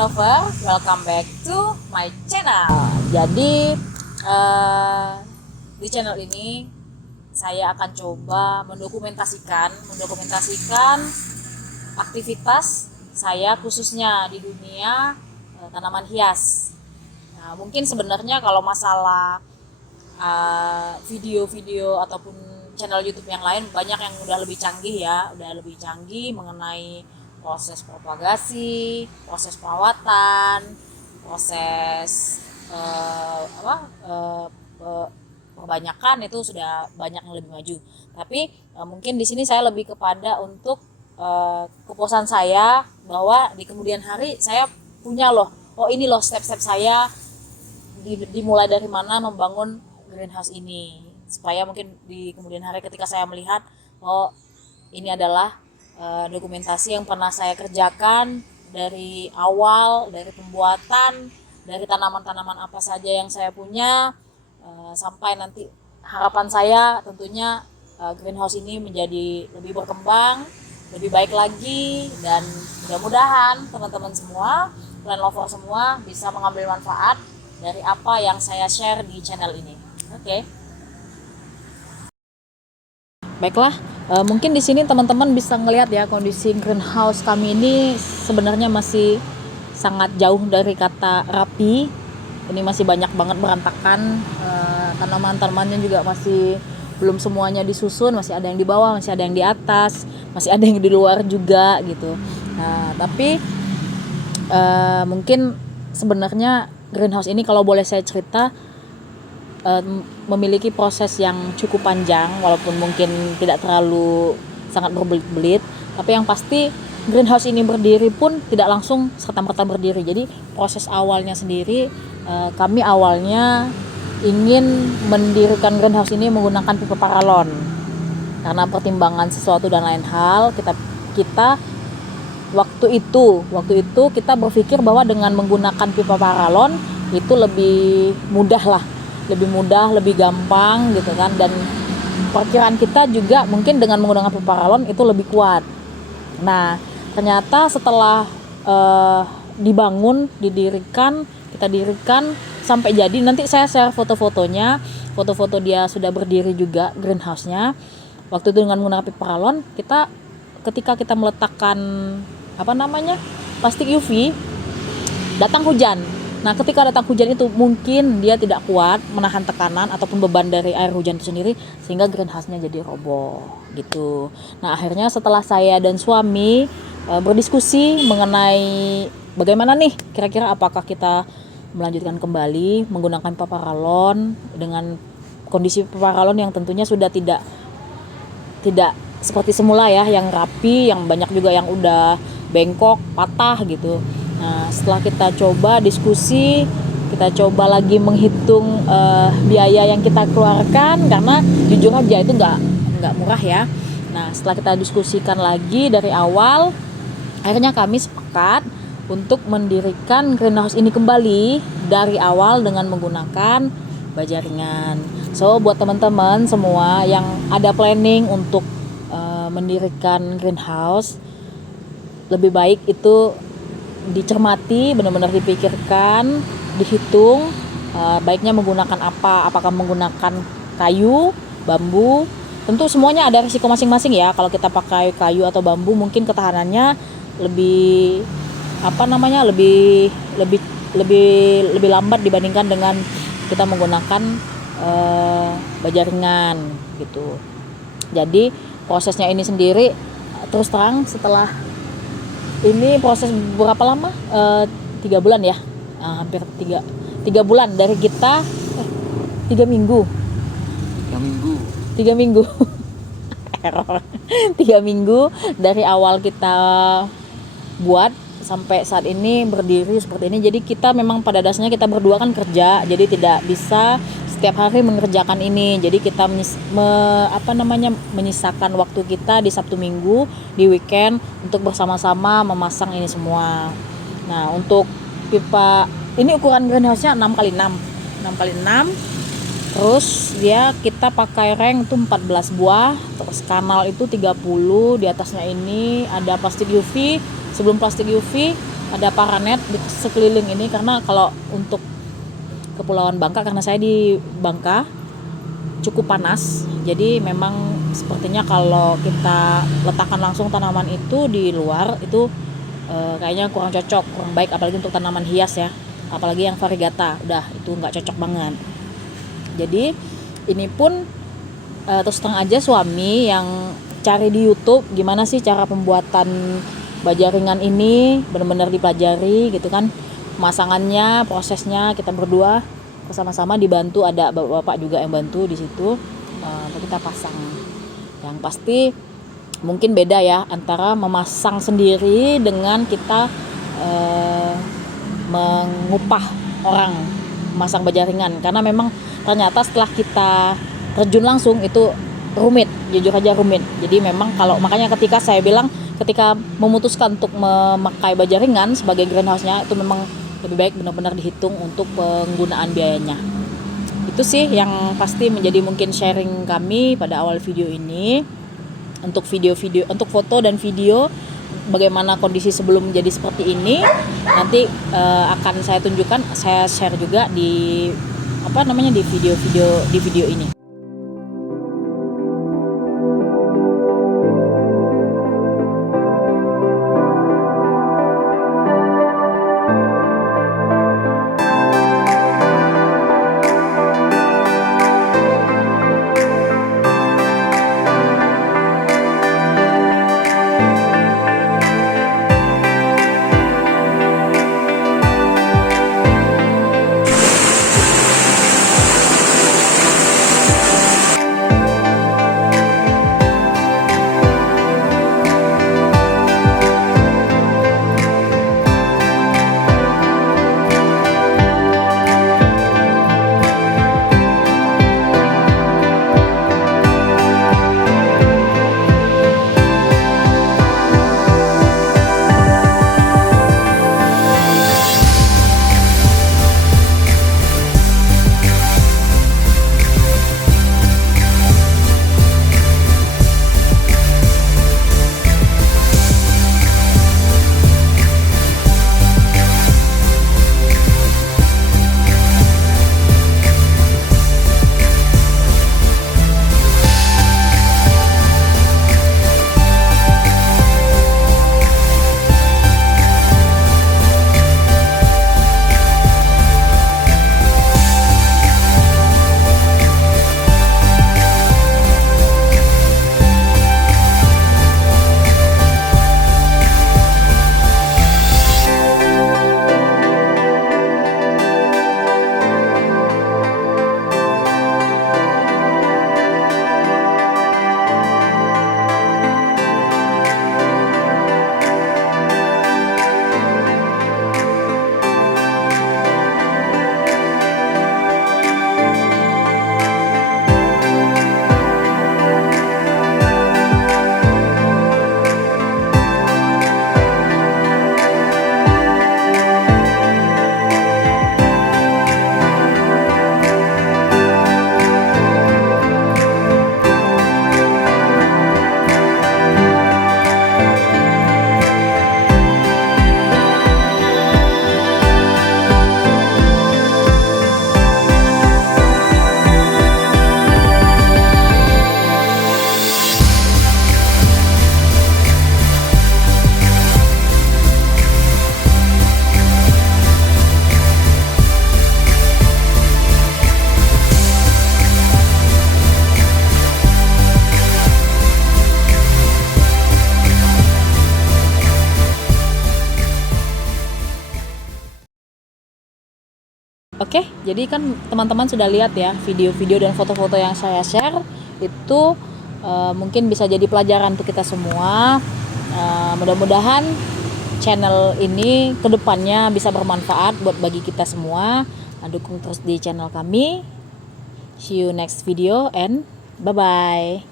lover, welcome back to my channel. Jadi di channel ini saya akan coba mendokumentasikan aktivitas saya khususnya di dunia tanaman hias. Nah, mungkin sebenarnya kalau masalah video-video ataupun channel YouTube yang lain banyak yang udah lebih canggih mengenai proses propagasi, proses perawatan, proses perbanyakan itu sudah banyak yang lebih maju. Tapi mungkin di sini saya lebih kepada untuk kepuasan saya bahwa di kemudian hari saya punya ini step-step saya dimulai dari mana membangun greenhouse ini, supaya mungkin di kemudian hari ketika saya melihat ini adalah dokumentasi yang pernah saya kerjakan dari awal, dari pembuatan, dari tanaman-tanaman apa saja yang saya punya, sampai nanti harapan saya tentunya greenhouse ini menjadi lebih berkembang, lebih baik lagi, dan mudah-mudahan teman-teman semua, plant lover semua bisa mengambil manfaat dari apa yang saya share di channel ini. Oke. Baiklah, mungkin di sini teman-teman bisa ngelihat ya kondisi greenhouse kami ini sebenarnya masih sangat jauh dari kata rapi. Ini masih banyak banget berantakan, tanaman-tanamannya juga masih belum semuanya disusun, masih ada yang di bawah, masih ada yang di atas, masih ada yang di luar juga gitu. Nah, tapi mungkin sebenarnya greenhouse ini kalau boleh saya cerita memiliki proses yang cukup panjang, walaupun mungkin tidak terlalu sangat berbelit-belit, tapi yang pasti greenhouse ini berdiri pun tidak langsung serta-merta berdiri. Jadi proses awalnya sendiri, kami awalnya ingin mendirikan greenhouse ini menggunakan pipa paralon. Karena pertimbangan sesuatu dan lain hal, kita waktu itu kita berpikir bahwa dengan menggunakan pipa paralon itu lebih mudah, lebih gampang gitu kan, dan perkiraan kita juga mungkin dengan menggunakan pipa paralon itu lebih kuat. Nah, ternyata setelah kita dirikan sampai jadi, nanti saya share foto dia sudah berdiri juga greenhouse-nya. Waktu itu dengan menggunakan pipa paralon, ketika kita meletakkan plastik UV, datang hujan. Nah, ketika datang hujan itu mungkin dia tidak kuat menahan tekanan ataupun beban dari air hujan itu sendiri, sehingga greenhouse-nya jadi roboh gitu. Nah, akhirnya setelah saya dan suami berdiskusi mengenai bagaimana nih kira-kira apakah kita melanjutkan kembali menggunakan pipa paralon dengan kondisi pipa paralon yang tentunya sudah tidak seperti semula ya, yang rapi, yang banyak juga yang udah bengkok, patah gitu. Nah, setelah kita coba diskusi, kita coba lagi menghitung biaya yang kita keluarkan, karena jujur aja itu nggak murah ya. Nah, setelah kita diskusikan lagi dari awal, akhirnya kami sepakat untuk mendirikan greenhouse ini kembali dari awal dengan menggunakan baja ringan. So, buat teman-teman semua yang ada planning untuk mendirikan greenhouse, lebih baik itu dicermati, benar-benar dipikirkan, dihitung baiknya menggunakan apakah menggunakan kayu, bambu. Tentu semuanya ada risiko masing-masing ya. Kalau kita pakai kayu atau bambu mungkin ketahanannya lebih lebih lambat dibandingkan dengan kita menggunakan baja ringan gitu. Jadi prosesnya ini sendiri, terus terang setelah ini proses berapa lama? 3 bulan ya, hampir 3 bulan dari kita 3 minggu 3 minggu error 3 minggu dari awal kita buat sampai saat ini berdiri seperti ini. Jadi kita memang pada dasarnya kita berdua kan kerja, jadi tidak bisa setiap hari mengerjakan ini. Jadi kita menyisakan waktu kita di Sabtu Minggu, di weekend untuk bersama-sama memasang ini semua. Nah, untuk pipa ini ukuran greenhouse-nya 6x6. Terus kita pakai ring itu 14 buah, terus kanal itu 30, di atasnya ini ada plastik UV. Sebelum plastik UV ada paranet di sekeliling ini, karena kalau untuk Kepulauan Bangka, karena saya di Bangka, cukup panas. Jadi memang sepertinya kalau kita letakkan langsung tanaman itu di luar itu kayaknya kurang cocok, kurang baik, apalagi untuk tanaman hias ya, apalagi yang variegata, udah itu nggak cocok banget. Jadi ini pun terus terang aja suami yang cari di YouTube gimana sih cara pembuatan bajaringan ini, benar-benar dipelajari gitu kan, pemasangannya, prosesnya, kita berdua bersama-sama dibantu, ada bapak-bapak juga yang bantu di situ untuk kita pasang. Yang pasti mungkin beda ya antara memasang sendiri dengan kita mengupah orang memasang bajaringan, karena memang ternyata setelah kita terjun langsung itu rumit, jujur aja rumit. Jadi memang kalau makanya ketika saya bilang, ketika memutuskan untuk memakai bajaringan sebagai greenhouse-nya, itu memang lebih baik benar-benar dihitung untuk penggunaan biayanya. Itu sih yang pasti menjadi mungkin sharing kami pada awal video ini. Untuk video-video, untuk foto dan video bagaimana kondisi sebelum menjadi seperti ini, nanti akan saya tunjukkan, saya share juga di di video ini. Oke, jadi kan teman-teman sudah lihat ya video-video dan foto-foto yang saya share itu mungkin bisa jadi pelajaran untuk kita semua. Mudah-mudahan channel ini kedepannya bisa bermanfaat buat bagi kita semua. Dukung terus di channel kami. See you next video and bye-bye.